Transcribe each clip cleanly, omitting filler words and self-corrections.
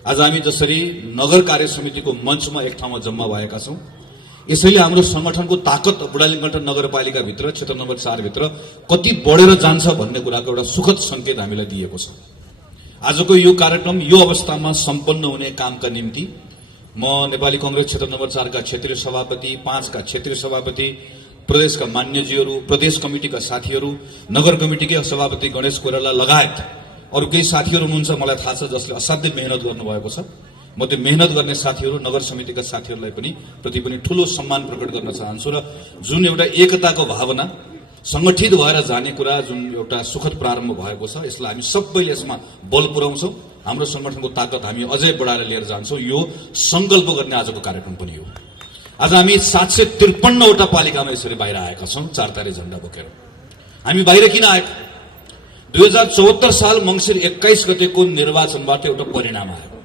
आज हामी जसरी नगर कार्य समितिको मञ्चमा एक ठाउँमा जम्मा भएका छौं, यसैले हाम्रो संगठनको ताकत बुढालिङगण्ड नगरपालिका भित्र क्षेत्र नम्बर 4 भित्र कति बढेर जान्छ भन्ने कुराको एउटा सुखद संकेत हामीलाई दिएको छ। आजको यो कार्यक्रम यो अवस्थामा सम्पन्न हुने कामका निम्ति म नेपाली कांग्रेस क्षेत्र नम्बर 4 का क्षेत्रीय सभापति, 5 का क्षेत्रीय सभापति, प्रदेशका मान्यजीहरू, प्रदेश कमिटिका साथीहरू, नगर कमिटिका सभापति गणेश कोइराला लगायत अरु केही साथीहरू हुनुहुन्छ मलाई थाहा छ जसले असाध्य मेहनत गर्नुभएको छ। म त्यो मेहनत गर्ने साथीहरू, नगर समितिका साथीहरूलाई प्रति पनि ठूलो सम्मान प्रकट गर्न चाहन्छु र जुन एउटा एकताको भावना संगठित भएर जाने कुरा जुन एउटा सुखद प्रारम्भ भएको छ, यसलाई हामी सबैले यसमा बल पुर्याउँछौं। हाम्रो संगठनको ताकत हामी अझै बढाएर लिएर जान्छौं। यो संकल्प गर्ने आजको कार्यक्रम पनि हो। आज हामी 753 वटा पालिकामा यसरी बाहिर आएका छौं, चारतारे झण्डा बोकेर। हामी बाहिर किन आएका? 2074 साल मंसिर 21 गतेको निर्वाचनबाट एउटा परिणाम आयो।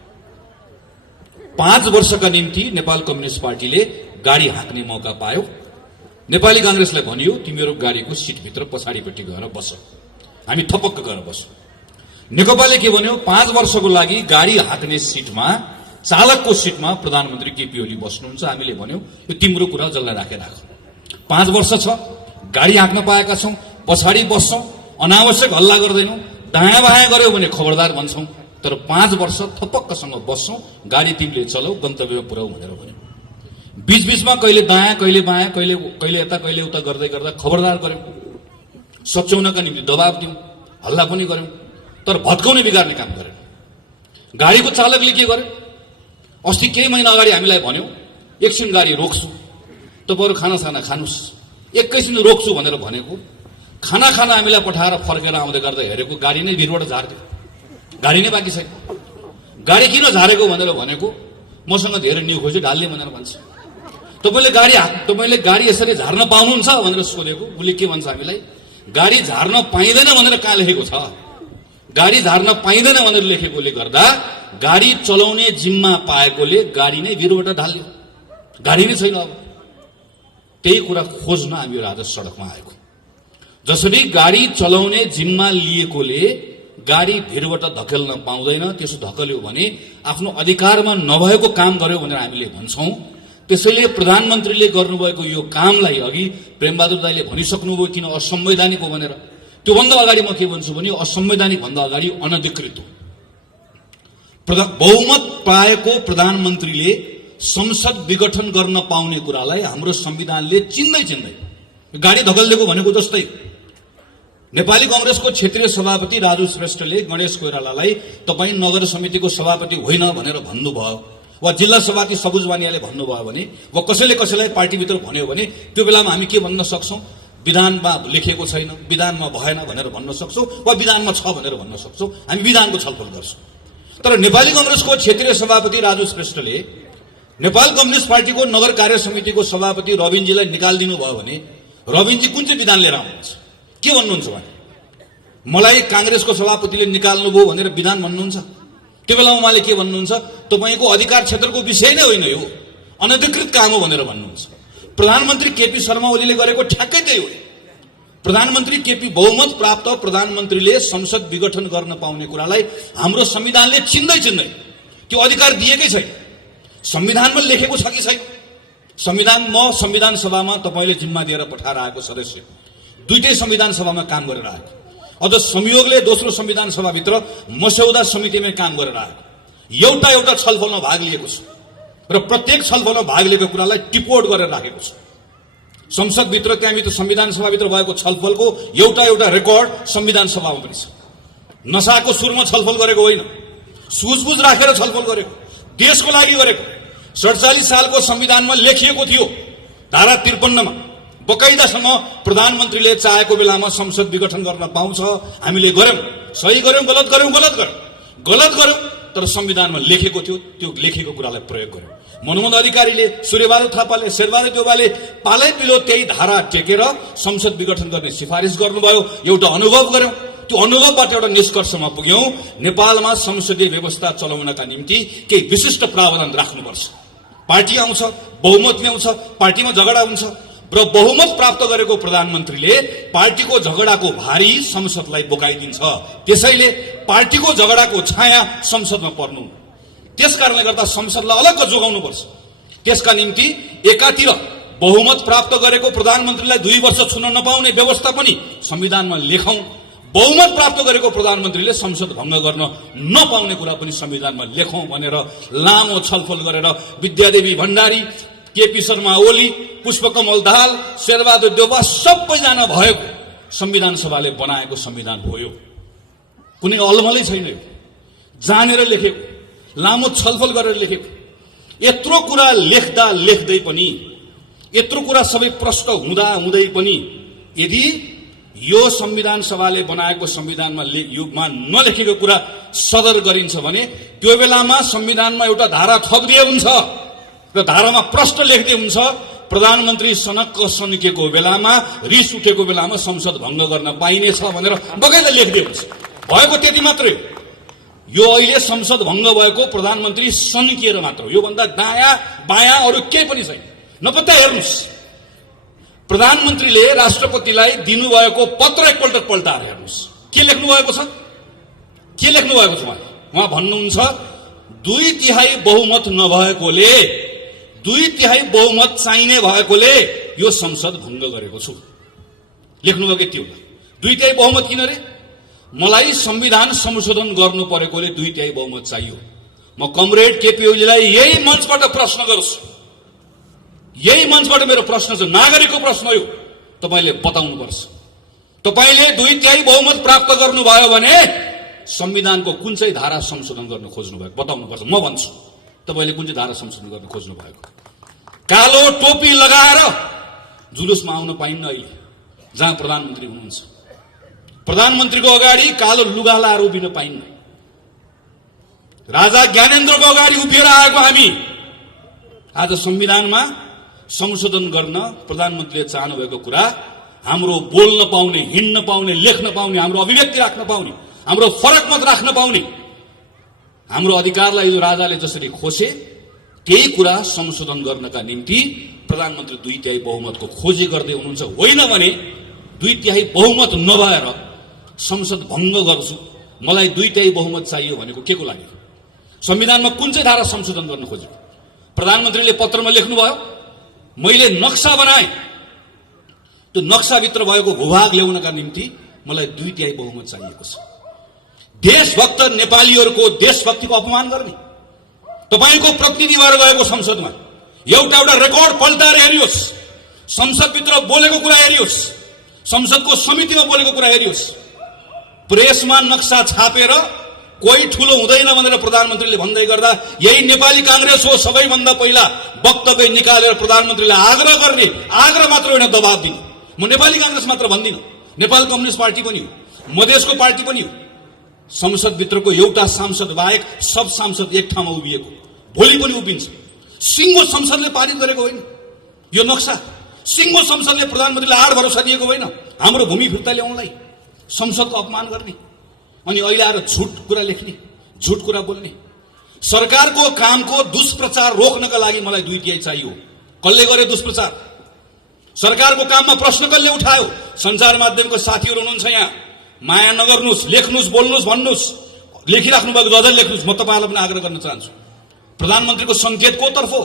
5 वर्षका निम्ति नेपाल कम्युनिस्ट पार्टीले गाडी हाँक्ने मौका पायो। नेपाली कांग्रेसलाई भनियो तिमीहरू गाडीको सिटभित्र पछाडिपट्टि गएर बस, हामी थपक्क गएर बसौं। नेकपाले के भन्यो? 5 वर्षको लागि गाडी हाँक्ने सिटमा, चालकको सिटमा प्रधानमन्त्री केपी ओली बस्नुहुन्छ। हामीले भन्यौ यो तिम्रो कुरा जसलाई राखेर राख। 5 वर्ष छ, गाडी हाँक्न पाएका छौं, पछाडि बस्छौं, अनावश्यक हल्ला गर्दैनौं, दायाँ बायाँ गर्यो भने खबरदार भन्छौं, तर 5 वर्ष थपक्कसँग बस्छौं, गाडी तिमीले चलाऊ, गन्तव्यमा पुर्याऊ भनेर भन्यौ। बीचबीचमा कहिले दायाँ कहिले बायाँ कहिले यता कहिले उता गर्दै गर्दा खबरदार गर्यौं, सच्याउनका निम्ति दबाब दियौं, हल्ला पनि गर्यौं, तर भत्काउने बिगार्ने काम गर्यौं। गाडीको चालकले के गर्यो? अस्ति केही महिना अगाडि हामीलाई भन्यो एकछिन गाडी रोक्छु, तपाईहरु खाना खानुस्, एकैछिन रोक्छु भनेर भनेको, खाना हामीलाई पठाएर फर्केर आउँदै गर्दा हेरेको गाडी नै भिरबाट झार्यो, गाडी नै बाँकी छैन। गाडी किन झारेको भनेर भनेको, मसँग धेरै न्यु खोज्यो ढाल्ने भनेर भन्छ। तपाईले गाडी यसरी झार्न पाउनुहुन्छ भनेर सोधेको, उसले के भन्छ हामीलाई? गाडी झार्न पाइँदैन भनेर कहाँ लेखेको छ? गाडी झार्न पाइँदैन भनेर लेखेकोले गर्दा गाडी चलाउने जिम्मा पाएकोले गाडी नै भिरबाट ढाल्यो, गाडी नै छैन। अब त्यही कुरा खोज्न हामीहरू आज सडकमा आएको। जसरी गाडी चलाउने जिम्मा लिएकोले गाडी भिरबाट धकेल्न पाउँदैन, त्यसो धकेल्यो भने आफ्नो अधिकारमा नभएको काम गर्यो भनेर हामीले भन्छौं। त्यसैले प्रधानमन्त्रीले गर्नुभएको यो कामलाई अघि प्रेमबहादुर दाइले भनिसक्नुभयो किन असंवैधानिक हो भनेर। त्यो भन्दा अगाडि म के भन्छु भने असंवैधानिक भन्दा अगाडि अनधिकृत हो। बहुमत पाएको प्रधानमन्त्रीले संसद विघटन गर्न पाउने कुरालाई हाम्रो संविधानले चिन्दै गाडी धकेल्दिएको भनेको जस्तै। नेपाली कांग्रेसको क्षेत्रीय सभापति राजु श्रेष्ठले गणेश कोइरालालाई तपाई नगर समितिको सभापति होइन भनेर भन्नुभयो, वा जिल्ला सभापति सबुज बानियाले भन्नुभयो भने, वा कसैलाई पार्टीभित्र भन्यो भने त्यो बेलामा हामी के भन्न सक्छौं? विधानमा लेखेको छैन, विधानमा भएन भनेर भन्न सक्छौं, वा विधानमा छ भनेर भन्न सक्छौं। हामी विधानको छलफल गर्छौं। तर नेपाली कांग्रेसको क्षेत्रीय सभापति राजु श्रेष्ठले नेपाल कम्युनिस्ट पार्टीको नगर कार्य समितिको सभापति रविनजीलाई निकाल्दिनु भयो भने रविनजी कुन चाहिँ विधान लिएर आउनुहुन्छ? के भन्नुहुन्छ भने मलाई कांग्रेसको सभापतिले निकाल्नुभयो भनेर विधान भन्नुहुन्छ? त्यो बेलामा उहाँले के भन्नुहुन्छ? तपाईको अधिकार क्षेत्रको विषय नै होइन, यो अनधिकृत काम हो भनेर भन्नुहुन्छ। प्रधानमन्त्री केपी शर्मा ओलीले गरेको ठ्याक्कै त्यही हो। प्रधानमन्त्री केपी बहुमत प्राप्त प्रधानमन्त्रीले संसद विघटन गर्न पाउने कुरालाई हाम्रो संविधानले चिन्दै त्यो अधिकार दिएकै छैन। संविधानमा लेखेको छ कि छैन? संविधान सभामा तपाईले जिम्मा दिएर पठाएर आएको सदस्य दुईटै संविधान सभामा काम गरेर आएको, अझ संयोगले दोस्रो संविधान सभाभित्र मस्यौदा समितिमै काम गरेर आएको, एउटा छलफलमा भाग लिएको छ र प्रत्येक छलफलमा भाग लिएको कुरालाई टिपोट गरेर राखेको छ। संसदभित्र त्यहाँभित्र संविधान सभाभित्र भएको छलफलको एउटा रेकर्ड संविधान सभामा पनि छ। नशाको सुरमा छलफल गरेको होइन, सुझबुझ राखेर छलफल गरेको, देशको लागि गरेको। 47 सालको संविधानमा लेखिएको थियो धारा 53 मा बकाइदासँग प्रधानमन्त्रीले चाहेको बेलामा संसद विघटन गर्न पाउँछ। हामीले गर्यौं, सही गर्यौं, गलत गर्यौं, तर संविधानमा लेखेको थियो, त्यो लेखेको कुरालाई प्रयोग गर्यौं। मनमोहन अधिकारीले, सूर्यबहादुर थापाले, शेरबहादुर देउवाले पालै पिलो त्यही धारा टेकेर संसद विघटन गर्ने सिफारिस गर्नुभयो। एउटा अनुभव गर्यौं, त्यो अनुभवबाट एउटा निष्कर्षमा पुग्यौं, नेपालमा संसदीय व्यवस्था चलाउनका निम्ति केही विशिष्ट प्रावधान राख्नुपर्छ। पार्टी आउँछ, बहुमत ल्याउँछ, पार्टीमा झगडा हुन्छ र बहुमत प्राप्त गरेको प्रधानमन्त्रीले पार्टीको झगडाको भारी संसदलाई बोकाइदिन्छ। त्यसैले पार्टीको झगडाको छाया संसदमा पर्नु, त्यसकारणले गर्दा संसदलाई अलग्ग जोगाउनुपर्छ। त्यसका निम्ति एकातिर बहुमत प्राप्त गरेको प्रधानमन्त्रीलाई 2 वर्ष छुन नपाउने व्यवस्था पनि संविधानमा लेखौं, बहुमत प्राप्त गरेको प्रधानमन्त्रीले संसद भङ्ग गर्न नपाउने कुरा पनि संविधानमा लेखौं भनेर लामो छलफल गरेर विद्यादेवी भण्डारी, केपी शर्मा ओली, पुष्पकमल दाहाल, शेरबहादुर देउवा सबैजना भएको संविधान सभाले बनाएको संविधान हो। यो कुनै अलमलै छैन, यो जानेर लेखेको, लामो छलफल गरेर लेखेको। यत्रो कुरा लेख्दा लेख्दै पनि, यत्रो कुरा सबै प्रष्ट हुँदा हुँदै पनि यदि यो संविधान सभाले बनाएको संविधानमा युगमा नलेखेको कुरा सदर गरिन्छ भने त्यो बेलामा संविधानमा एउटा धारा थपिदिए हुन्छ र धारामा प्रष्ट लेख्दै हुन्छ प्रधानमन्त्री सनक्क सन्किएको बेलामा, रिस उठेको बेलामा संसद भङ्ग गर्न पाइनेछ भनेर बगैँचा लेख्दै हुन्छ। भएको त्यति मात्रै हो। यो अहिले संसद भङ्ग भएको प्रधानमन्त्री सन्किएर मात्र हो। यो भन्दा दायाँ बायाँ अरू केही पनि छैन। नपत्ता हेर्नुस्, प्रधानमन्त्रीले राष्ट्रपतिलाई दिनुभएको पत्र एकपल्ट पल्टाएर हेर्नुस्, के लेख्नु भएको छ? के लेख्नु भएको छ? उहाँ भन्नुहुन्छ 2/3 बहुमत नभएकोले, 2/3 बहुमत चाहिने भएकोले यो संसद भङ्ग गरेको छु। लेख्नुभयो के त्यो 2/3 बहुमत किन रे? मलाई संविधान संशोधन गर्नु परेकोले 2/3 बहुमत चाहियो। म कमरेड केपी ओलीलाई यही मञ्चबाट प्रश्न गर्छु, यही मञ्चबाट मेरो प्रश्न छ, नागरिकको प्रश्न हो। तपाईले बताउनुपर्छ, तपाईले 2/3 बहुमत प्राप्त गर्नुभयो भने संविधानको कुन चाहिँ धारा संशोधन गर्न खोज्नु भएको बताउनुपर्छ। म भन्छु तपाईले कुन चाहिँ धारा संशोधन गर्न खोज्नु भएको। कालो टोपी लगाएर जुलुसमा आउन पाइन्न अहिले जहाँ प्रधानमन्त्री हुनुहुन्छ। प्रधानमन्त्रीको अगाडि कालो लुगा लाएर उभिन पाइन्न। राजा ज्ञानेन्द्रको अगाडि उभिएर आएको हामी आज संविधानमा संशोधन गर्न प्रधानमन्त्रीले चाहनु भएको कुरा, हाम्रो बोल्न पाउने, हिँड्न पाउने, लेख्न पाउने, हाम्रो अभिव्यक्ति राख्न पाउने, हाम्रो फरक मत राख्न पाउने, हाम्रो अधिकारलाई यो राजाले जसरी खोसे त्यही कुरा संशोधन गर्नका निम्ति प्रधानमन्त्री 2/3 बहुमतको खोजी गर्दै हुनुहुन्छ। होइन भने 2/3 बहुमत नभएर संसद भङ्ग गर्छु, मलाई 2/3 बहुमत चाहियो भनेको के को लागि? संविधानमा कुन चाहिँ धारा संशोधन गर्न खोजेको? प्रधानमन्त्रीले पत्रमा लेख्नुभयो मैले नक्सा बनाएँ, त्यो नक्साभित्र भएको भूभाग ल्याउनका निम्ति मलाई 2/3 बहुमत चाहिएको छ। देशभक्त नेपालीहरूको देशभक्तिको अपमान गर्ने, तपाईको प्रतिनिधि भएर गएको संसदमा एउटा एउटा रेकर्ड पल्टाएर हेरियोस्, संसदभित्र बोलेको कुरा हेरियोस्, संसदको समितिमा बोलेको कुरा हेरियोस्। प्रेसमा नक्सा छापेर कोही ठुलो हुँदैन भनेर प्रधानमन्त्रीले भन्दै गर्दा यही नेपाली कांग्रेस हो सबैभन्दा पहिला वक्तव्य निकालेर प्रधानमन्त्रीले आग्रह गर्ने, आग्रह मात्र होइन दबाब दिने। म नेपाली कांग्रेस मात्र भन्दिनँ, नेपाल कम्युनिस्ट पार्टी पनि हो, मधेसको पार्टी पनि हो। संसदभित्रको एउटा सांसद बाहेक सब सांसद एक ठाउँमा उभिएको, भोलि पनि उभिन्छ। सिङ्गो संसदले पारित गरेको होइन यो नक्सा, सिङ्गो संसदले प्रधानमन्त्रीले आड भरोसा दिएको होइन हाम्रो भूमि फिर्ता ल्याउनलाई। संसदको अपमान गर्ने अनि अहिले आएर झुट कुरा लेख्ने, झुट कुरा बोल्ने। सरकारको कामको दुष्प्रचार रोक्नका लागि मलाई 2/3 चाहियो। कसले गरे दुष्प्रचार? सरकारको काममा प्रश्न कसले उठायो? सञ्चार माध्यमको साथीहरू हुनुहुन्छ यहाँ, माया नगर्नुस्, लेख्नुस्, बोल्नुस्, भन्नुस्, लेखिराख्नु भएको गजल लेख्नुस्। म तपाईलाई पनि आग्रह गर्न चाहन्छु, प्रधानमन्त्रीको संकेत को तर्फ हो?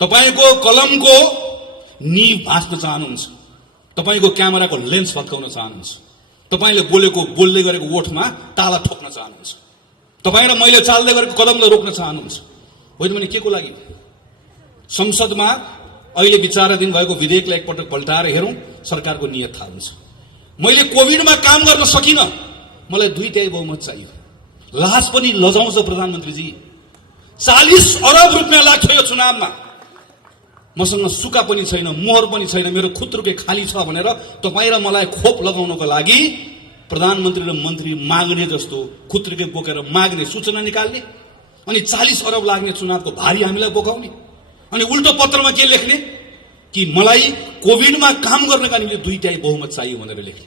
तपाईको कलमको निभ भाँच्न चाहनुहुन्छ, तपाईको क्यामेराको लेन्स भत्काउन चाहनुहुन्छ, तपाईले बोलेको बोल्दै गरेको ओठमा ताला ठोक्न चाहनुहुन्छ, तपाईँ र मैले चाल्दै गरेको कदमलाई रोक्न चाहनुहुन्छ। होइन भने के को लागि? संसदमा अहिले विचाराधीन भएको विधेयकलाई एकपटक पल्टाएर हेरौँ, सरकारको नियत थाहा हुन्छ। मैले कोभिडमा काम गर्न सकिनँ, मलाई 2/3 बहुमत चाहियो। लाज पनि लजाउँछ प्रधानमन्त्रीजी। 40 अरब रुपियाँ लाग्छ यो चुनावमा, मसँग सुका पनि छैन, मोहर पनि छैन, मेरो खुत्रुके खाली छ भनेर तपाईँ र मलाई खोप लगाउनको लागि प्रधानमन्त्री र मन्त्री माग्ने जस्तो खुत्रुके बोकेर माग्ने, सूचना निकाल्ने, अनि 40 अरब लाग्ने चुनावको भारी हामीलाई बोकाउने, अनि उल्टो पत्रमा के लेख्ने कि मलाई कोभिडमा काम गर्नका निम्ति 2/3 बहुमत चाहियो भनेर लेख्ने।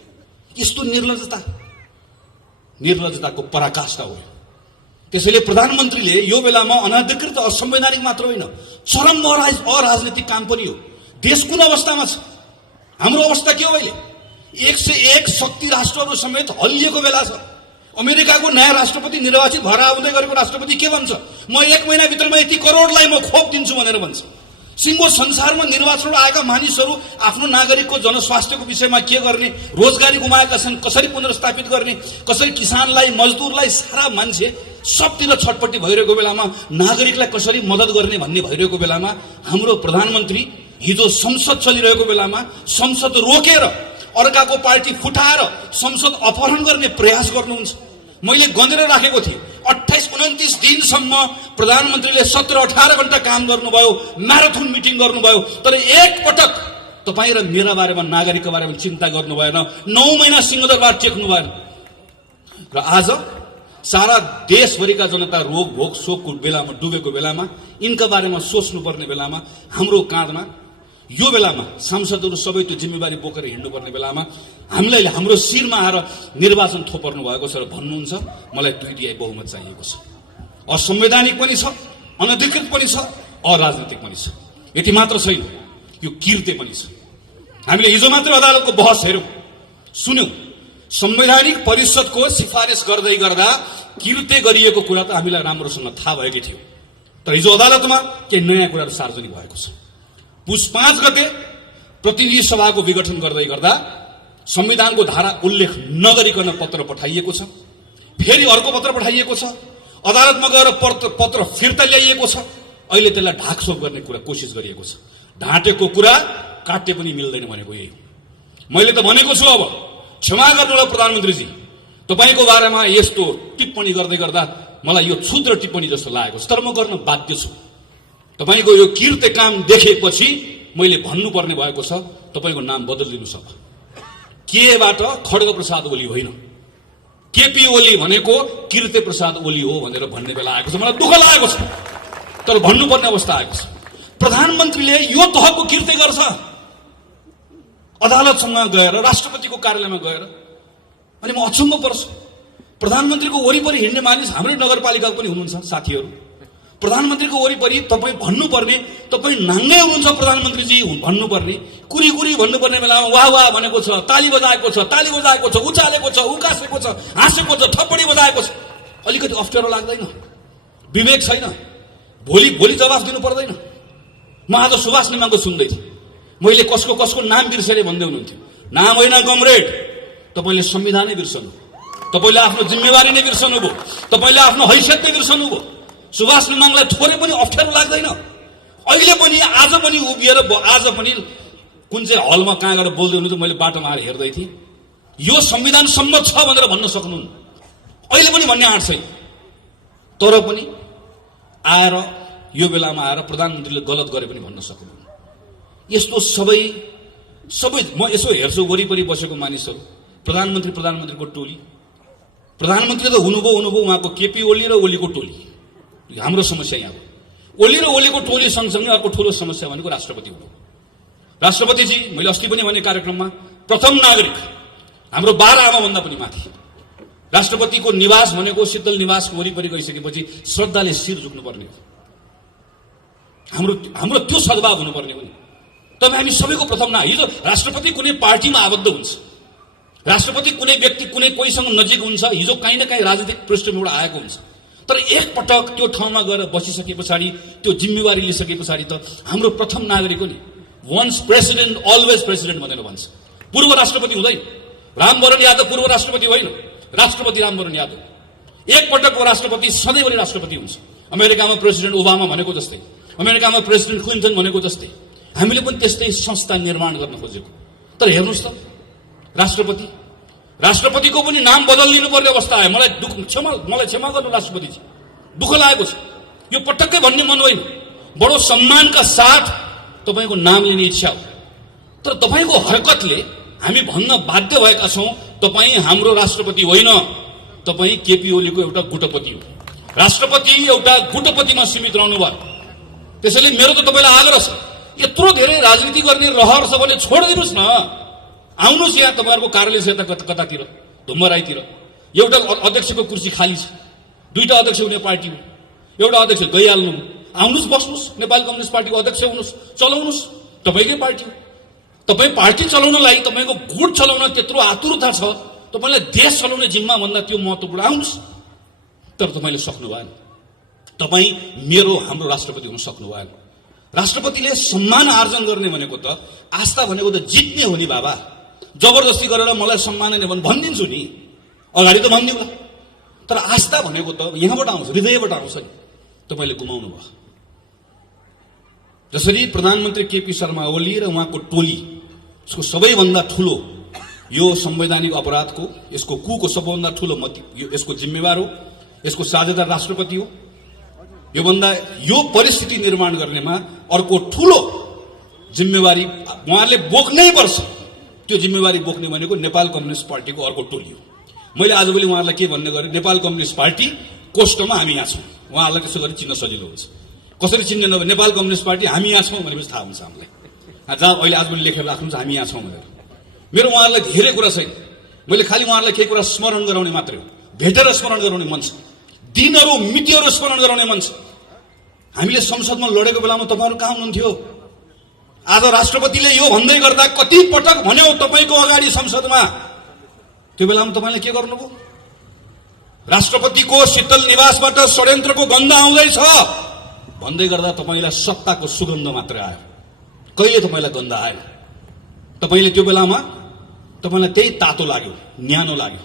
यस्तो निर्लज्जता, निर्लज्जताको पराकाष्ठा हो। त्यसैले प्रधानमन्त्रीले यो बेलामा अनाधिकृत असंवैधानिक मात्र होइन, चरम अराजनीतिक काम पनि हो। देश कुन अवस्थामा छ? हाम्रो अवस्था के हो? अहिले 101 शक्ति राष्ट्रहरू समेत हल्लिएको बेला छ। अमेरिकाको नयाँ राष्ट्रपति निर्वाचित भएर आउँदै गरेको राष्ट्रपति के भन्छ, म 1 महिनाभित्रमा यति करोडलाई म खोप दिन्छु भनेर भन्छ। सिङ्गो संसारमा निर्वाचनबाट आएका मानिसहरू आफ्नो नागरिकको जनस्वास्थ्यको विषयमा के गर्ने, रोजगारी गुमाएका छन् कसरी पुनर्स्थापित गर्ने, कसरी किसानलाई मजदुरलाई सारा मान्छे सबतिर छटपट्टि भइरहेको बेलामा नागरिकलाई कसरी मद्दत गर्ने भन्ने भइरहेको बेलामा हाम्रो प्रधानमन्त्री हिजो संसद चलिरहेको बेलामा संसद रोकेर अर्काको पार्टी फुटाएर संसद अपहरण गर्ने प्रयास गर्नुहुन्छ। मैले गनेर राखेको थिएँ 28-29 दिनसम्म प्रधानमन्त्रीले 17-18 घण्टा काम गर्नुभयो, म्याराथन मिटिङ गर्नुभयो, तर एक पटक तपाईँ र मेरा बारेमा नागरिकको बारेमा चिन्ता गर्नु भएन। 9 महिना सिंहदरबार टेक्नु भएन र आज सारा देशभरिका जनता रोग भोग शोकको बेलामा डुबेको बेलामा यिनका बारेमा सोच्नुपर्ने बेलामा हाम्रो काँधमा यो बेलामा सांसदहरू सबै त्यो जिम्मेवारी बोकेर हिँड्नुपर्ने बेलामा हामीलाई हाम्रो शिरमा आएर निर्वाचन थोपर्नु भएको छ र भन्नुहुन्छ मलाई 2 तिहाई बहुमत चाहिएको छ। असंवैधानिक पनि छ, अनधिकृत पनि छ, अराजनीतिक पनि छ। यति मात्र छैन, यो किर्ते पनि छ। हामीले हिजो मात्र अदालतको बहस हेर्यौं, सुन्यौं। संवैधानिक परिषदको सिफारिस गर्दै गर्दा किर्ते गरिएको कुरा त हामीलाई राम्रोसँग थाहा भएकै थियो, तर हिजो अदालतमा केही नयाँ कुराहरू सार्वजनिक भएको छ। पुस 5 गते प्रतिनिधि सभाको विघटन गर्दै गर्दा संविधानको धारा उल्लेख नगरिकन पत्र पठाइएको छ, फेरि अर्को पत्र पठाइएको छ, अदालतमा गएर पत्र फिर्ता ल्याइएको छ। अहिले त्यसलाई ढाकछोप गर्ने कुरा कोसिस गरिएको छ। ढाँटेको कुरा काट्ने पनि मिल्दैन भनेको यही हो। मैले त भनेको छु, अब क्षमा गर्नुहोला प्रधानमन्त्रीजी, तपाईको बारेमा यस्तो टिप्पणी गर्दै गर्दा मलाई यो क्षुद्र टिप्पणी जस्तो लागेको छ, तर म गर्न बाध्य छु। तपाईको यो किर्ते काम देखेपछि मैले भन्नुपर्ने भएको छ, तपाईको नाम बदलिदिनुस्। अब केबाट खड्ग प्रसाद ओली होइन, केपी ओली भनेको किर्ते प्रसाद ओली हो भनेर भन्ने बेला आएको छ। मलाई दुःख लागेको छ, तर भन्नुपर्ने अवस्था आएको छ। प्रधानमन्त्रीले यो तहको किर्ते गर्छ, अदालतसँग गएर राष्ट्रपतिको कार्यालयमा गएर। अनि म अचम्म पर्छु, प्रधानमन्त्रीको वरिपरि हिँड्ने मानिस हाम्रै नगरपालिकाको पनि हुनुहुन्छ साथीहरू। प्रधानमन्त्रीको वरिपरि तपाईँ भन्नुपर्ने, तपाईँ नाङ्गै हुनुहुन्छ प्रधानमन्त्रीजी भन्नुपर्ने, कुरी कुरी भन्नुपर्ने बेलामा वाह वाह भनेको छ, ताली बजाएको छ, ताली बजाएको छ, उचालेको छ, उकासेको छ, हाँसेको छ, थप्पडी बजाएको छ। अलिकति अप्ठ्यारो लाग्दैन? विवेक छैन? भोलि जवाफ दिनु पर्दैन? म आज सुभाष नेमाङको सुन्दै थिएँ, मैले कसको नाम बिर्सेर भन्दै हुनुहुन्थ्यो। नाम होइन कमरेड, तपाईँले संविधानै बिर्सनु, तपाईँले आफ्नो जिम्मेवारी नै बिर्सनु भयो, तपाईँले आफ्नो हैसियत नै बिर्सनु भयो। सुभाष नेमाङलाई थोरै पनि अप्ठ्यारो लाग्दैन? अहिले पनि आज पनि उभिएर आज पनि कुन चाहिँ हलमा कहाँ गएर बोल्दै हुनुहुन्छ, मैले बाटोमा आएर हेर्दै थिएँ। यो संविधान सम्मत छ भनेर भन्न सक्नुहुन्न, अहिले पनि भन्ने आँट छैन। तर पनि आएर यो बेलामा आएर प्रधानमन्त्रीले गलत गरे पनि भन्न सक्नुहुन्न। यस्तो सबै म यसो हेर्छु वरिपरि बसेको मानिसहरू, प्रधानमन्त्रीको टोली। प्रधानमन्त्री त हुनुभयो उहाँको केपी ओली र ओलीको टोली। हाम्रो समस्या यहाँ हो। ओली र ओलीको टोली सँगसँगै अर्को ठुलो समस्या भनेको राष्ट्रपति हुनु। राष्ट्रपतिजी, मैले अस्ति पनि भने कार्यक्रममा, प्रथम नागरिक, हाम्रो 12 आमाभन्दा पनि माथि। राष्ट्रपतिको निवास भनेको शीतल निवासको वरिपरि गइसकेपछि श्रद्धाले शिर झुक्नुपर्ने हो। हाम्रो त्यो सद्भाव हुनुपर्ने हो नि। तपाईँ हामी सबैको प्रथम हिजो राष्ट्रपति कुनै पार्टीमा आबद्ध हुन्छ, राष्ट्रपति कुनै व्यक्ति कोहीसँग नजिक हुन्छ, हिजो काहीँ न काहीँ राजनीतिक पृष्ठभूमिबाट आएको हुन्छ। तर एक पटक त्यो ठाउँमा गएर बसिसके पछाडि, त्यो जिम्मेवारी लिइसके पछाडि त हाम्रो प्रथम नागरिक हो नि। वन्स प्रेसिडेन्ट अलवेज प्रेसिडेन्ट भनेर भन्छ। पूर्व राष्ट्रपति हुँदैन। रामवरण यादव पूर्व राष्ट्रपति होइन, राष्ट्रपति रामवरण यादव। एक पटकको राष्ट्रपति सधैँभरि राष्ट्रपति हुन्छ। अमेरिकामा प्रेसिडेन्ट ओबामा भनेको जस्तै, अमेरिकामा प्रेसिडेन्ट क्लिन्टन भनेको जस्तै हामीले पनि त्यस्तै संस्था निर्माण गर्न खोजेको। तर हेर्नुहोस् त, राष्ट्रपतिको पनि नाम बदलिनु पर्ने अवस्था आयो। मलाई क्षमा गर्नु राष्ट्रपतिजी, दुःख लागेको छ। यो पटक्कै भन्ने मन होइन, बडो सम्मानका साथ तपाईँको नाम लिने इच्छा हो। तर तपाईँको हरकतले हामी भन्न बाध्य भएका छौँ, तपाईँ हाम्रो राष्ट्रपति होइन, तपाईँ केपी ओलीको एउटा गुटपति हो। राष्ट्रपति एउटा गुटपतिमा सीमित रहनु भयो। त्यसैले मेरो त तपाईँलाई आग्रह छ, यत्रो धेरै राजनीति गर्ने रहर छ भने छोडिदिनुहोस् न। आउनुहोस् यहाँ तपाईँहरूको कार्यालय छ यता कतातिर, धुम्मराईतिर एउटा अध्यक्षको कुर्सी खाली छ, 2टा अध्यक्ष हुने पार्टी हो, एउटा अध्यक्ष गइहाल्नु, आउनुहोस् बस्नुहोस्, नेपाली कम्युनिस्ट पार्टीको अध्यक्ष हुनुहोस्, चलाउनुहोस्, तपाईँकै पार्टी हो। तपाईँ पार्टी चलाउनलाई, तपाईँको गुट चलाउन त्यत्रो आतुरता छ तपाईलाई देश चलाउने जिम्मा भन्दा त्यो महत्त्वपूर्ण आउनुहोस्, तर तपाईले सक्नु भएन। तपाईँ मेरो हाम्रो राष्ट्रपति हुन सक्नु भएन। राष्ट्रपतिले सम्मान आर्जन गर्ने भनेको त, आस्था भनेको त जित्ने हो नि बाबा। जबरजस्ती गरेर मलाई सम्मान नै भनिदिन्छु नि, अगाडि त भनिदिउँला। तर आस्था भनेको त यहाँबाट आउँछ, हृदयबाट आउँछ नि। तपाईले गुमाउनु भयो। जसरी प्रधानमन्त्री केपी शर्मा ओली र उहाँको टोली, यसको सबैभन्दा ठुलो यो संवैधानिक अपराधको, यसको कुको सबैभन्दा ठुलो यसको जिम्मेवार हो, यसको साझेदार राष्ट्रपति हो। यो परिस्थिति निर्माण गर्नेमा अर्को ठुलो जिम्मेवारी उहाँहरूले बोक्नै पर्छ। त्यो जिम्मेवारी बोक्ने भनेको नेपाल कम्युनिस्ट पार्टीको अर्को टोली हो। मैले आजभोलि उहाँहरूलाई के भन्ने गरेँ, नेपाल कम्युनिस्ट पार्टी कोष्टमा हामी यहाँ छौँ। उहाँहरूलाई त्यसो गरी चिन्न सजिलो हुन्छ। कसरी चिन्ने नभए नेपाल कम्युनिस्ट पार्टी हामी यहाँ छौँ भनेपछि थाहा हुन्छ हामीलाई। जहाँ अहिले आजभोलि लेखेर राख्नुहुन्छ हामी यहाँ छौँ भनेर। मेरो उहाँहरूलाई धेरै कुरा छैन, मैले खालि उहाँहरूलाई केही कुरा स्मरण गराउने मात्रै हो। भेटेर स्मरण गराउने मन छ, दिनहरू मितिहरू स्मरण गराउने मन छ। हामीले संसदमा लडेको बेलामा तपाईँहरू कहाँ हुनुहुन्थ्यो? आज राष्ट्रपतिले यो भन्दै गर्दा कति पटक भन्यो तपाईँको अगाडि संसदमा, त्यो बेलामा तपाईँले के गर्नुभयो? राष्ट्रपतिको शीतल निवासबाट षड्यन्त्रको गन्ध आउँदैछ भन्दै गर्दा तपाईँलाई सत्ताको सुगन्ध मात्रै आयो। कहिले तपाईँलाई गन्ध आएन? तपाईँले त्यो बेलामा तपाईँलाई त्यही तातो लाग्यो, न्यानो लाग्यो।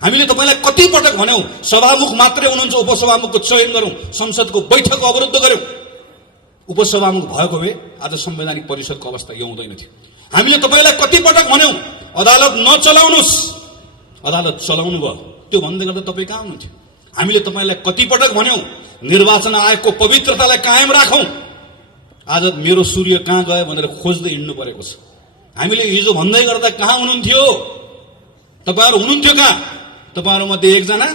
हामीले तपाईँलाई कति पटक भन्यौं सभामुख मात्रै हुनुहुन्छ, उपसभामुखको चयन गरौं, संसदको बैठक अवरुद्ध गरौं। उपसभामुख भएको भए आज संवैधानिक परिषदको अवस्था यो हुँदैन थियो। हामीले तपाईँलाई कति पटक भन्यौं अदालत नचलाउनुस्, अदालत चलाउनु भयो। त्यो भन्दै गर्दा तपाईँ कहाँ हुनुहुन्थ्यो? हामीले तपाईँलाई कति पटक भन्यौं निर्वाचन आयोगको पवित्रतालाई कायम राखौं। आज मेरो सूर्य कहाँ गयो भनेर खोज्दै हिँड्नु परेको छ। हामीले हिजो भन्दै गर्दा कहाँ हुनुहुन्थ्यो? तपाईहरु हुनुहुन्थ्यो कहाँ? तपाईहरु मध्ये एकजना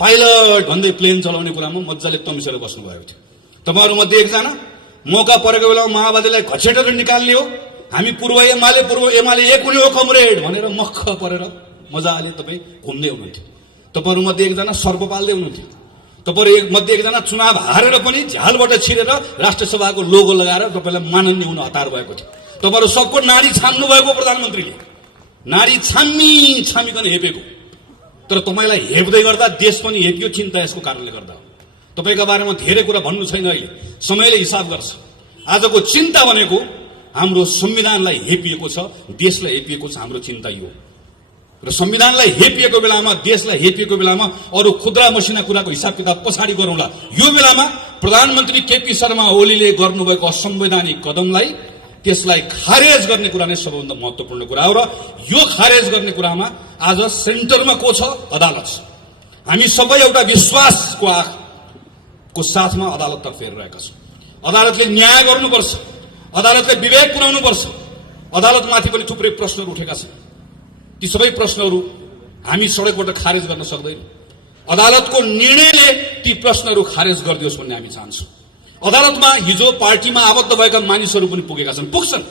पाइलट भन्दै प्लेन चलाउने कुरामा मज्जाले तमिसेर बस्नु भएको थियो। तपाईहरु मध्ये एकजना मौका परेको बेलामा माओवादीलाई घचेटेर निकाल्ने हो, हामी पूर्व एमाले एक हुने हो कमरेड भनेर मख परेर मजाले तपाईँ घुम्दै हुनुहुन्थ्यो। तपाईहरु मध्ये एकजना सर्प पाल्दै हुनुहुन्थ्यो। तपाईहरु मध्ये एकजना चुनाव हारेर पनि झ्यालबाट छिरेर राष्ट्रसभाको लोगो लगाएर तपाईलाई माननीय हुन हतार भएको थियो। तपाईहरु सबको नाडी छान्नु भएको प्रधानमन्त्रीले, नाडी छामिकन हेपेको। तर तपाईलाई हेप्दै गर्दा देश पनि हेपियो, चिन्ता यसको कारणले गर्दा हो। तपाईका बारेमा धेरै कुरा भन्नु छैन, अहिले समयले हिसाब गर्छ। आजको चिन्ता भनेको हाम्रो संविधानलाई हेपिएको छ, देशलाई हेपिएको छ। हाम्रो चिन्ता यो र संविधानलाई हेपिएको बेलामा, देशलाई हेपिएको बेलामा अरु खुद्रा मसिना कुराको हिसाब किताब पछाडि गरौँला। यो बेलामा प्रधानमन्त्री केपी शर्मा ओलीले गर्नुभएको असंवैधानिक कदमलाई, त्यसलाई खारेज गर्ने कुरा नै सबैभन्दा महत्त्वपूर्ण कुरा हो। र यो खारेज गर्ने कुरामा आज सेन्टरमा को छ? अदालत छ। हामी सबै एउटा विश्वासको आँखको साथमा अदालततर्फ हेरिरहेका छौँ। अदालतले न्याय गर्नुपर्छ, अदालतले विवेक पुर्याउनुपर्छ। अदालतमाथि पनि थुप्रै प्रश्नहरू उठेका छन्। ती सबै प्रश्नहरू हामी सडकबाट खारेज गर्न सक्दैनौँ। अदालतको निर्णयले ती प्रश्नहरू खारेज गरिदियोस् भन्ने हामी चाहन्छौँ। अदालतमा हिजो पार्टीमा आबद्ध भएका मानिसहरू पनि पुगेका छन्, पुग्छन्।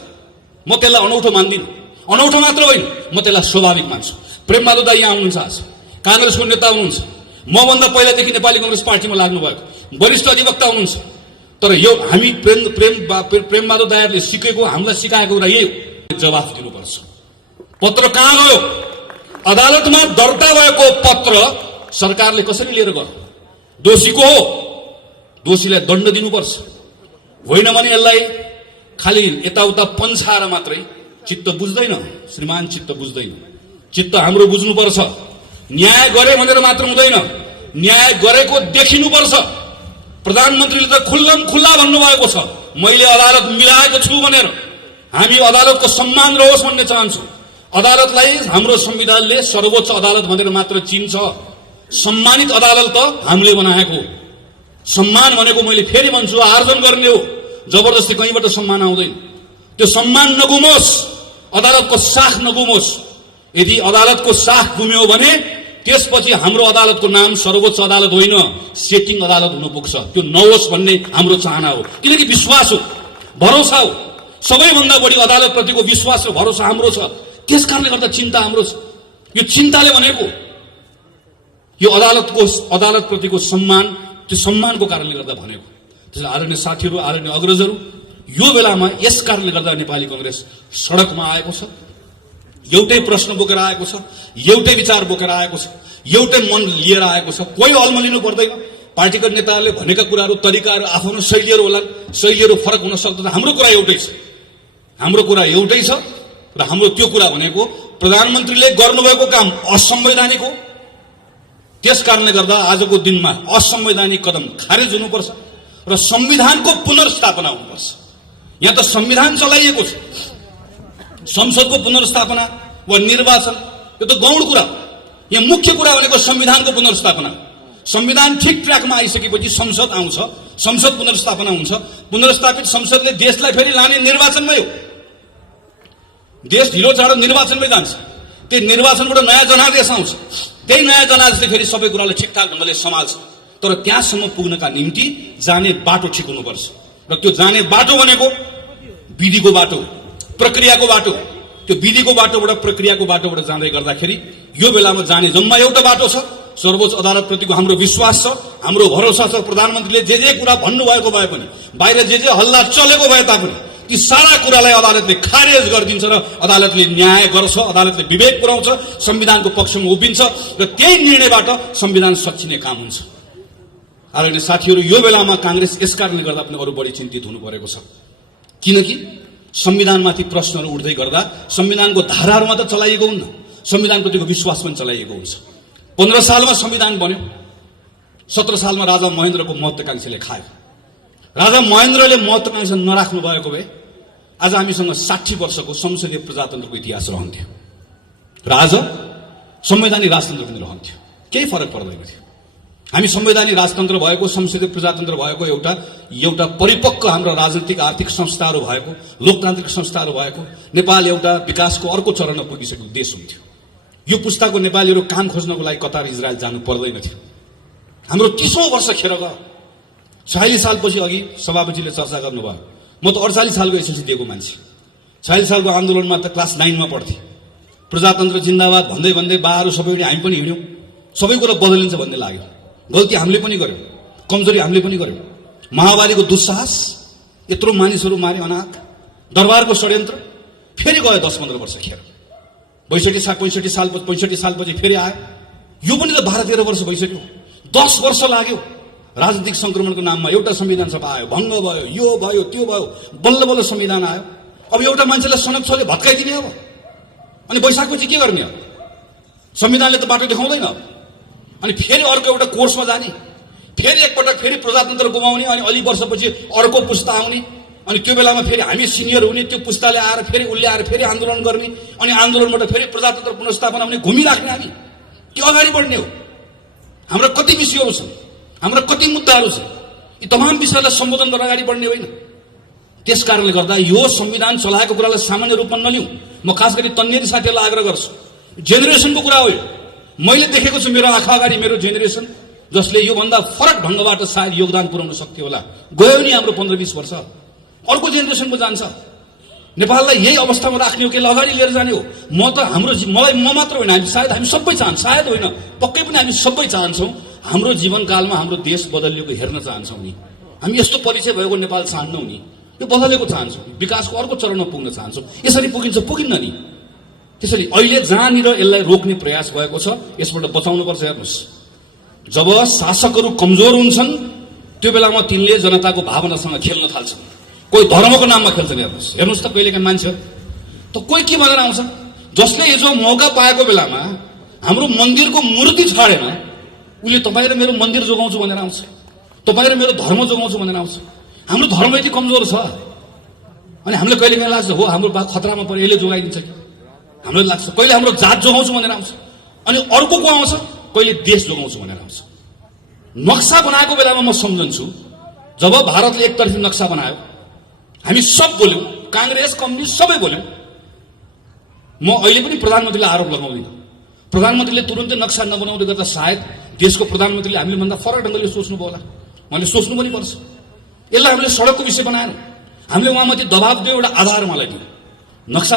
म त्यसलाई अनौठो मान्दिनँ, अनौठो मात्र होइन, म त्यसलाई स्वाभाविक मान्छु। प्रेमबहादुर दाइ यहाँ हुनुहुन्छ, आज कांग्रेसको नेता हुनुहुन्छ, मभन्दा पहिलादेखि नेपाली कांग्रेस पार्टीमा लाग्नु भएको वरिष्ठ अधिवक्ता हुनुहुन्छ। तर यो हामी प्रेमबहादुर दाइहरूले सिकेको, हामीलाई सिकाएको कुरा यही हो, जवाफ दिनुपर्छ। पत्र कहाँ गयो? अदालतमा दर्ता भएको पत्र सरकारले कसरी लिएर गयो? दोषीको हो, दोषीलाई दण्ड दिनुपर्छ। होइन भने यसलाई खालि यताउता पन्छाएर मात्रै चित्त बुझ्दैन श्रीमान, चित्त बुझ्दैन। चित्त हाम्रो बुझ्नुपर्छ। न्याय गरे भनेर मात्र हुँदैन, न्याय गरेको देखिनुपर्छ। प्रधानमन्त्रीले त खुल्लम खुल्ला भन्नुभएको छ, मैले अदालत मिलाएको छु भनेर। हामी अदालतको सम्मान रहोस् भन्ने चाहन्छौँ। अदालतलाई हाम्रो संविधानले सर्वोच्च अदालत भनेर मात्र चिन्छ। सम्मानित अदालत त हामीले बनाएको। सम्मान भनेको मैले फेरि भन्छु आर्जन गर्ने हो, जबरजस्ती कहीँबाट सम्मान आउँदैन। त्यो सम्मान नगुमोस्, अदालतको साख नगुमोस्। यदि अदालतको साख गुम्यो भने त्यसपछि हाम्रो अदालतको नाम सर्वोच्च अदालत होइन, सेटिङ अदालत हुन पुग्छ। त्यो नहोस् भन्ने हाम्रो चाहना हो। किनकि विश्वास हो, भरोसा हो। सबैभन्दा बढी अदालतप्रतिको विश्वास र भरोसा हाम्रो छ। त्यस कारणले गर्दा चिन्ता हाम्रो छ। यो चिन्ताले भनेको यो अदालतप्रतिको सम्मान, त्यो सम्मानको कारणले गर्दा भनेको। त्यसलाई आदरणीय साथीहरू, आदरणीय अग्रजहरू, यो बेलामा यस कारणले गर्दा नेपाली कांग्रेस सडकमा आएको छ। एउटै प्रश्न बोकेर आएको छ, एउटै विचार बोकेर आएको छ, एउटै मन लिएर आएको छ। कोही अल्मलिनु पर्दैन। पार्टीका नेताहरूले भनेका कुराहरू, तरिकाहरू, आफ्नो शैलीहरू होला, शैलीहरू फरक हुन सक्दैन। हाम्रो कुरा एउटै छ, हाम्रो कुरा एउटै छ र हाम्रो त्यो कुरा भनेको प्रधानमन्त्रीले गर्नुभएको काम असंवैधानिक हो। त्यस कारणले गर्दा आजको दिनमा असंवैधानिक कदम खारेज हुनुपर्छ र संविधानको पुनर्स्थापना हुनुपर्छ। यहाँ त संविधान चलाइएको छ, संसदको पुनर्स्थापना वा निर्वाचन यो त गौण कुरा। यहाँ मुख्य कुरा भनेको संविधानको पुनर्स्थापना। संविधान ठिक ट्र्याकमा आइसकेपछि संसद आउँछ, संसद पुनर्स्थापना हुन्छ। पुनर्स्थापित संसदले देशलाई फेरि लाने निर्वाचनमै हो। देश ढिलो चाँडो निर्वाचनमै जान्छ। त्यो निर्वाचनबाट नयाँ जनादेश आउँछ। त्यही नयाँ जनादेशले फेरि सबै कुरालाई ठिकठाक ढङ्गले सम्हाल्छ। तर त्यहाँसम्म पुग्नका निम्ति जाने बाटो ठिक हुनुपर्छ र त्यो जाने बाटो भनेको विधिको बाटो, प्रक्रियाको बाटो। त्यो विधिको बाटोबाट, प्रक्रियाको बाटोबाट जाँदै गर्दाखेरि यो बेलामा जाने जम्मा एउटा बाटो छ। सर्वोच्च अदालतप्रतिको हाम्रो विश्वास छ, हाम्रो भरोसा छ। प्रधानमन्त्रीले जे जे कुरा भन्नुभएको भए पनि, बाहिर जे जे हल्ला चलेको भए तापनि ती सारा कुरालाई अदालतले खारेज गरिदिन्छ र अदालतले न्याय गर्छ, अदालतले विवेक पुर्याउँछ, संविधानको पक्षमा उभिन्छ र त्यही निर्णयबाट संविधान सच्चिने काम हुन्छ। आदरणीय साथीहरू, यो बेलामा कांग्रेस यस कारणले गर्दा पनि अरू बढी चिन्तित हुनु परेको छ। किनकि संविधानमाथि प्रश्नहरू उठ्दै गर्दा संविधानको धाराहरू मात्र चलाइएको हुन्न, संविधानप्रतिको विश्वास पनि चलाइएको हुन्छ। 15 सालमा संविधान बन्यो, 17 सालमा राजा महेन्द्रको महत्वाकांक्षाले खायो। राजा महेन्द्रले महत्वाकांक्षा नराख्नु भएको भए आज हामीसँग 60 वर्षको संसदीय प्रजातन्त्रको इतिहास रहन्थ्यो र आज संवैधानिक राजतन्त्र पनि रहन्थ्यो। केही फरक पर्दैन थियो। हामी संवैधानिक राजतन्त्र भएको, संसदीय प्रजातन्त्र भएको, एउटा परिपक्व हाम्रो राजनीतिक आर्थिक संस्थाहरू भएको, लोकतान्त्रिक संस्थाहरू भएको नेपाल एउटा विकासको अर्को चरणमा पुगिसकेको देश हुन्थ्यो। यो पुस्ताको नेपालीहरू काम खोज्नको लागि कतार, इजरायल जानु पर्दैन थियो। हाम्रो 30औं वर्ष खेर गयो। 46 सालपछि अघि सभापतिले चर्चा गर्नुभयो। म त 48 सालको एसएलसी दिएको मान्छे। 46 सालको आन्दोलनमा त क्लास 9 मा पढ्थेँ। प्रजातन्त्र जिन्दाबाद भन्दै भन्दै बाहरू सबै हामी पनि हिँड्यौँ। सबै कुरा बदलिन्छ भन्ने लाग्यो। गल्ती हामीले पनि गर्यौँ, कमजोरी हामीले पनि गर्यौँ। माओवादीको दुस्साहस, यत्रो मानिसहरू मारे अनाथ, दरबारको षड्यन्त्र फेरि गयो 10-15 वर्ष खेर। 65 सालपछि फेरि आयो। यो पनि त 12-13 वर्ष भइसक्यो। 10 वर्ष लाग्यो। राजनीतिक संक्रमणको नाममा एउटा संविधान सभा आयो, भङ्ग भयो, यो भयो, त्यो भयो, बल्ल बल्ल संविधान आयो। अब एउटा मान्छेलाई सनक छले भत्काइदिने अब, अनि वैशाखपछि के गर्ने अब? संविधानले त बाटो देखाउँदैन। अनि फेरि अर्को एउटा कोर्समा जाने, फेरि एकपटक फेरि प्रजातन्त्र गुमाउने, अनि अलि वर्षपछि अर्को पुस्ता आउने, अनि त्यो बेलामा फेरि हामी सिनियर हुने, त्यो पुस्ताले आएर फेरि उसले आएर फेरि आन्दोलन गर्ने, अनि आन्दोलनबाट फेरि प्रजातन्त्र पुनर्स्थापना हुने, घुमिराख्ने हामी के अगाडि बढ्ने हो? हाम्रो कति विषयहरू छन्, हाम्रो कति मुद्दाहरू छन्, यी तमाम विषयलाई सम्बोधन गरेर अगाडि बढ्ने होइन। त्यस कारणले गर्दा यो संविधान चलाएको कुरालाई सामान्य रूपमा नलिउँ। म खास गरी तन्नेरी साथीहरूलाई आग्रह गर्छु, जेनेरेसनको कुरा हो यो। मैले देखेको छु मेरो आँखा अगाडि मेरो जेनेरेसन जसले योभन्दा फरक ढङ्गबाट सायद योगदान पुर्याउन सक्थ्यो होला, गयो नि हाम्रो 15-20 वर्ष। अर्को जेनेरेसनको जान्छ। नेपाललाई यही अवस्थामा राख्ने हो कि अगाडि लिएर जाने हो? मलाई म मात्र होइन, हामी सबै चाहन्छौँ, सायद होइन पक्कै पनि हामी सबै चाहन्छौँ हाम्रो जीवनकालमा हाम्रो देश बदलिएको हेर्न चाहन्छौँ नि। हामी यस्तो परिचय भएको नेपाल चाहन्नौँ नि, यो बदलेको चाहन्छौँ, विकासको अर्को चरणमा पुग्न चाहन्छौँ। यसरी पुगिन्छ, पुगिन्न नि। त्यसैले अहिले जहाँनिर यसलाई रोक्ने प्रयास भएको छ, यसबाट बचाउनुपर्छ। हेर्नुहोस्, जब शासकहरू कमजोर हुन्छन् त्यो बेलामा तिनले जनताको भावनासँग खेल्न थाल्छन्। कोही धर्मको नाममा खेल्छन्। हेर्नुहोस् त कहिलेका मान्छे त कोही के भनेर आउँछ, जसले हिजो मौका पाएको बेलामा हाम्रो मन्दिरको मूर्ति छाडेन, उसले तपाईँ र मेरो मन्दिर जोगाउँछु भनेर आउँछ, तपाईँ र मेरो धर्म जोगाउँछु भनेर आउँछ। हाम्रो धर्म यति कमजोर छ, अनि हामीलाई कहिले काहीँ लाग्छ हो हाम्रो बा खतरामा पऱ्यो, यसले जोगाइदिन्छ कि? हामीलाई लाग्छ कहिले हाम्रो जात जोगाउँछु भनेर आउँछ, अनि अर्को को आउँछ कहिले देश जोगाउँछु भनेर आउँछ। नक्सा बनाएको बेलामा म सम्झन्छु, जब भारतले एकतर्फी नक्सा बनायो, हामी सब बोल्यौँ, काङ्ग्रेस कम्युनिस्ट सबै बोल्यौँ। म अहिले पनि प्रधानमन्त्रीलाई आरोप लगाउँदिनँ। प्रधानमन्त्रीले तुरुन्तै नक्सा नबनाउँदै गर्दा सायद देशको प्रधानमन्त्रीले हामीले भन्दा फरक ढङ्गले सोच्नुभयो होला। मैले सोच्नु पनि पर्छ। यसलाई हामीले सडकको विषय बनाएन, हामीले उहाँमाथि दबाब दियो, एउटा आधार उहाँलाई दियो, नक्सा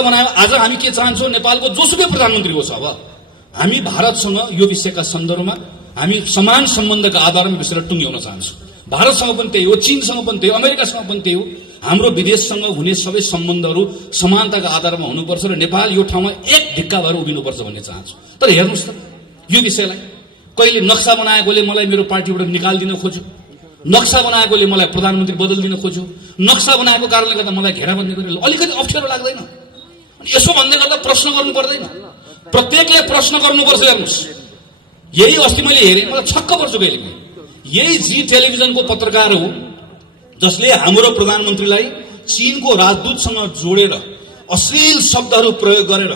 बनायो। आज हामी के चाहन्छौँ, नेपालको जोसुकै प्रधानमन्त्री होस्, अब हामी भारतसँग यो विषयका सन्दर्भमा हामी समान सम्बन्धका आधारमा विषयलाई टुङ्ग्याउन चाहन्छौँ। भारतसँग पनि त्यही हो, चीनसँग पनि त्यही हो, अमेरिकासँग पनि त्यही हो। हाम्रो विदेशसँग हुने सबै सम्बन्धहरू समानताका आधारमा हुनुपर्छ र नेपाल यो ठाउँमा एक ढिक्का भएर उभिनुपर्छ भन्ने चाहन्छु। तर हेर्नुहोस् त यो विषयलाई कहिले नक्सा बनाएकोले मलाई मेरो पार्टीबाट निकालिदिन खोज्यो, नक्सा बनाएकोले मलाई प्रधानमन्त्री बदलिदिन खोज्यो, नक्सा बनाएको कारणले गर्दा मलाई घेराबन्दी गरेर अलिकति अप्ठ्यारो लाग्दैन? अनि यसो भन्दै गर्दा प्रश्न गर्नु पर्दैन? प्रत्येकले प्रश्न गर्नुपर्छ। हेर्नुहोस्, यही अस्ति मैले हेरेँ, मलाई छक्क पर्छु कहिले। यही जी टेलिभिजनको पत्रकार हो जसले हाम्रो प्रधानमन्त्रीलाई चीनको राजदूतसँग जोडेर अश्लील शब्दहरू प्रयोग गरेर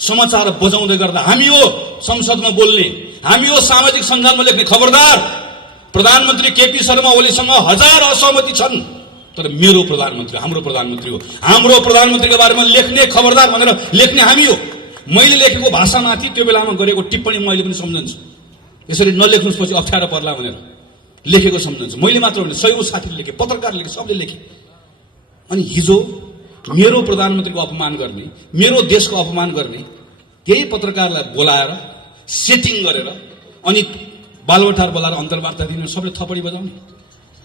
समाचार बजाउँदै गर्दा हामी हो संसदमा बोल्ने, हामी हो सामाजिक सञ्जालमा लेख्ने, खबरदार प्रधानमन्त्री केपी शर्मा ओलीसँग 1000 असहमति छन्, तर मेरो प्रधानमन्त्री हाम्रो प्रधानमन्त्री हो, हाम्रो प्रधानमन्त्रीको बारेमा लेख्ने खबरदार भनेर लेख्ने हामी हो। मैले लेखेको भाषामाथि त्यो बेलामा गरेको टिप्पणी मैले पनि सम्झन्छु। यसरी नलेख्नुहोस् पछि अप्ठ्यारो पर्ला भनेर लेखेको सम्झन्छु। मैले मात्र होइन, सयौं साथीले लेखे, पत्रकार लेखे, सबले लेखे। अनि हिजो मेरो प्रधानमन्त्रीको अपमान गर्ने, मेरो देशको अपमान गर्ने त्यही पत्रकारलाई बोलाएर सेटिङ गरेर अनि बालबटार बोलाएर अन्तर्वार्ता दिने, सबले थपडी बजाउने।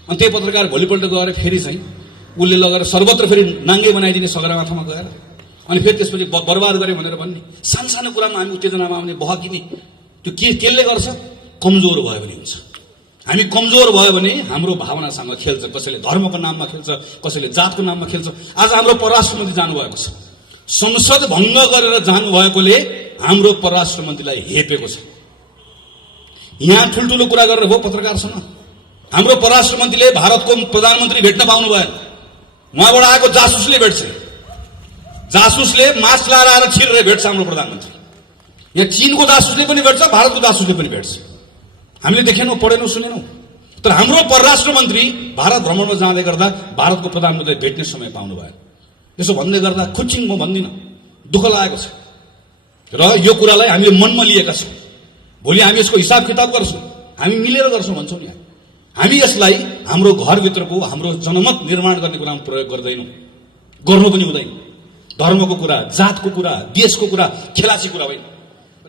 अनि त्यही पत्रकार भोलिपल्ट गएर फेरि चाहिँ उसले लगेर सर्वत्र फेरि नाङ्गे बनाइदिने सगरमाथामा गएर, अनि फेरि त्यसपछि बर्बाद गरे भनेर भन्ने। सानो कुरामा हामी उत्तेजनामा आउने, बहकिने, त्यो केले गर्छ? कमजोर भयो भने हुन्छ। हामी कमजोर भयो भने हाम्रो भावनासँग खेल्छ, कसैले धर्मको नाममा खेल्छ, कसैले जातको नाममा खेल्छ। आज हाम्रो परराष्ट्र मन्त्री जानुभएको छ, संसद भङ्ग गरेर जानुभएकोले हाम्रो परराष्ट्र मन्त्रीलाई हेपेको छ। यहाँ ठुल्ठुलो कुरा गरेर भयो पत्रकारसँग। हाम्रो परराष्ट्र मन्त्रीले भारतको प्रधानमन्त्री भेट्न पाउनु भएन, उहाँबाट आएको जासुसले भेट्छ, जासुसले मास्क लाएर आएर छिरेर भेट्छ हाम्रो प्रधानमन्त्री। यहाँ चीनको जासुसले पनि भेट्छ, भारतको जासुसले पनि भेट्छ। हामीले देखेनौँ, पढेनौँ, सुनेनौँ। तर हाम्रो परराष्ट्र मन्त्री भारत भ्रमणमा जाँदै गर्दा भारतको प्रधानमन्त्रीलाई भेट्ने समय पाउनु भएन। यसो भन्दै गर्दा खुच्चिङ म भन्दिनँ, दुःख लागेको छ र यो कुरालाई हामीले मनमा लिएका छौँ। भोलि हामी यसको हिसाब किताब गर्छौँ, हामी मिलेर गर्छौँ भन्छौँ नि। हामी यसलाई हाम्रो घरभित्रको हाम्रो जनमत निर्माण गर्ने कुरामा प्रयोग गर्दैनौँ, गर्नु पनि हुँदैन। धर्मको कुरा, जातको कुरा, देशको कुरा खेलाची कुरा होइन।